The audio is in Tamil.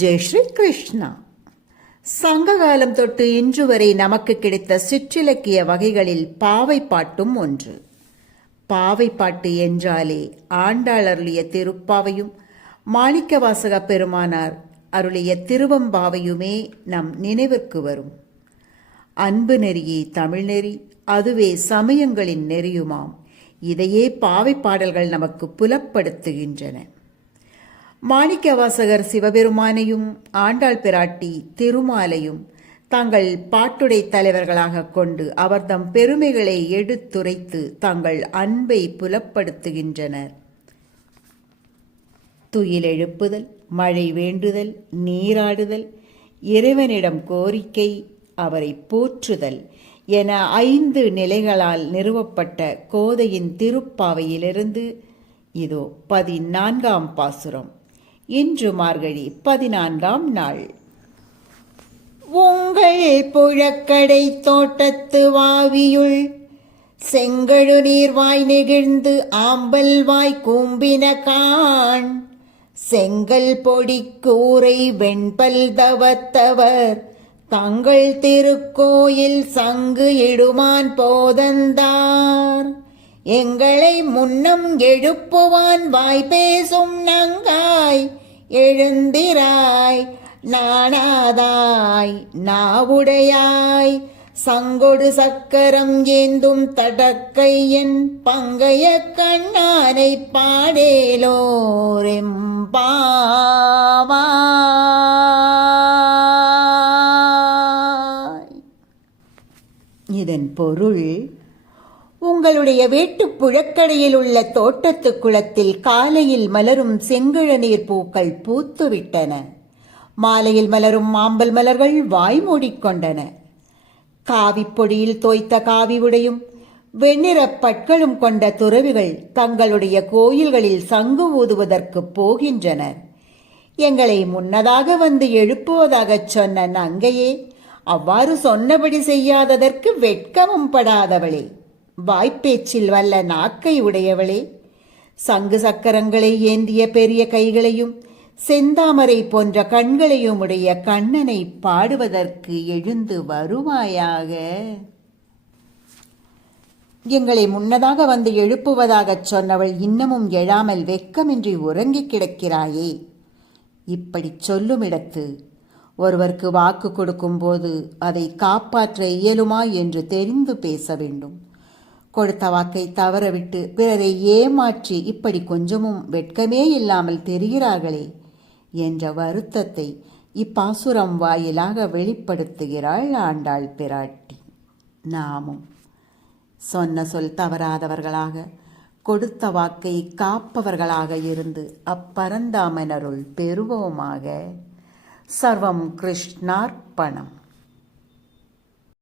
ஜெய் ஸ்ரீ கிருஷ்ணா. சங்ககாலம் தொட்டு இன்று வரை நமக்கு கிடைத்த சிற்றிலக்கிய வகைகளில் பாவை பாட்டும் ஒன்று. பாவை பாட்டு என்றாலே ஆண்டாள் அருளிய திருப்பாவையும் மாணிக்கவாசக பெருமானார் அருளிய திருவம்பாவையுமே நம் நினைவிற்கு வரும். அன்பு நெறியே தமிழ் நெறி, அதுவே சமயங்களின் நெறியுமாம். இதையே பாவை பாடல்கள் நமக்கு புலப்படுத்துகின்றன. மாணிக்கவாசகர் சிவபெருமானையும் ஆண்டாள் பிராட்டி திருமாலையும் தங்கள் பாட்டுடை தலைவர்களாக கொண்டு அவர்தம் பெருமைகளை எடுத்துரைத்து தங்கள் அன்பை புலப்படுத்துகின்றனர். துயில் எழுப்புதல், மழை வேண்டுதல், நீராடுதல், இறைவனிடம் கோரிக்கை, அவரை போற்றுதல் என 5 நிலைகளால் நிறுவப்பட்ட கோதையின் திருப்பாவையிலிருந்து இதோ 14ஆம் பாசுரம். இன்று மார்கழி 14ஆம் நாள். உங்கள் புழக்கடை தோட்டத்து வாவியுள் செங்கழு நீர்வாய் நெகிழ்ந்து ஆம்பல் வாய் கூம்பின காண். செங்கல் பொடி கூரை வெண்பல் தவத்தவர் தங்கள் திருக்கோயில் சங்கு இடுமான் போதந்தார். எங்களை முன்னம் எழுப்புவான் வாய் பேசும் நங்காய். எழுந்திராய் நாணாதாய் நாவுடையாய் சங்கொடு சக்கரம் ஏந்தும் தடக்கையன் பங்கைய கண்ணானை பாடேலோரெம்பாவாய். இதன் பொருள், உங்களுடைய வீட்டு புழக்கடையில் உள்ள தோட்டத்து குளத்தில் காலையில் மலரும் செங்கிழநீர் பூக்கள் பூத்துவிட்டன. மாலையில் மலரும் மாம்பல் மலர்கள் வாய் மூடிக்கொண்டன. காவிப்பொடியில் தோய்த்த காவி உடையும் வெண்ணிறப் பட்களும் கொண்ட துறவிகள் தங்களுடைய கோயில்களில் சங்கு ஊதுவதற்கு போகின்றனர். எங்களை முன்னதாக வந்து எழுப்புவதாகச் சொன்ன நங்கையே, அவ்வாறு சொன்னபடி செய்யாததற்கு வெட்கமும் படாதவளே, வாய்ப்பேச்சில் வல்ல நாக்கை உடையவளே, சங்கு சக்கரங்களை ஏந்திய பெரிய கைகளையும் செந்தாமரை போன்ற கண்களையும் உடைய கண்ணனை பாடுவதற்கு எழுந்து வருவாயாக. எங்களை முன்னதாக வந்து எழுப்புவதாகச் சொன்னவள் இன்னமும் எழாமல் வெட்கமின்றி உறங்கிக் கிடக்கிறாயே. இப்படி சொல்லுமிடத்து ஒருவருக்கு வாக்கு கொடுக்கும் போது அதை காப்பாற்ற இயலுமா என்று தெரிந்து பேச வேண்டும். கொடுத்த வாக்கை தவறவிட்டு பிறரை ஏமாற்றி இப்படி கொஞ்சமும் வெட்கமே இல்லாமல் தெரிகிறார்களே என்ற வருத்தத்தை இப்பாசுரம் வாயிலாக வெளிப்படுத்துகிறாள் ஆண்டாள் பிராட்டி. நாமும் சொன்ன சொல் தவறாதவர்களாக, கொடுத்த வாக்கை காப்பவர்களாக இருந்து அப்பரந்தாமனருள் பெறுவோமாக. சர்வம் கிருஷ்ணார்ப்பணம்.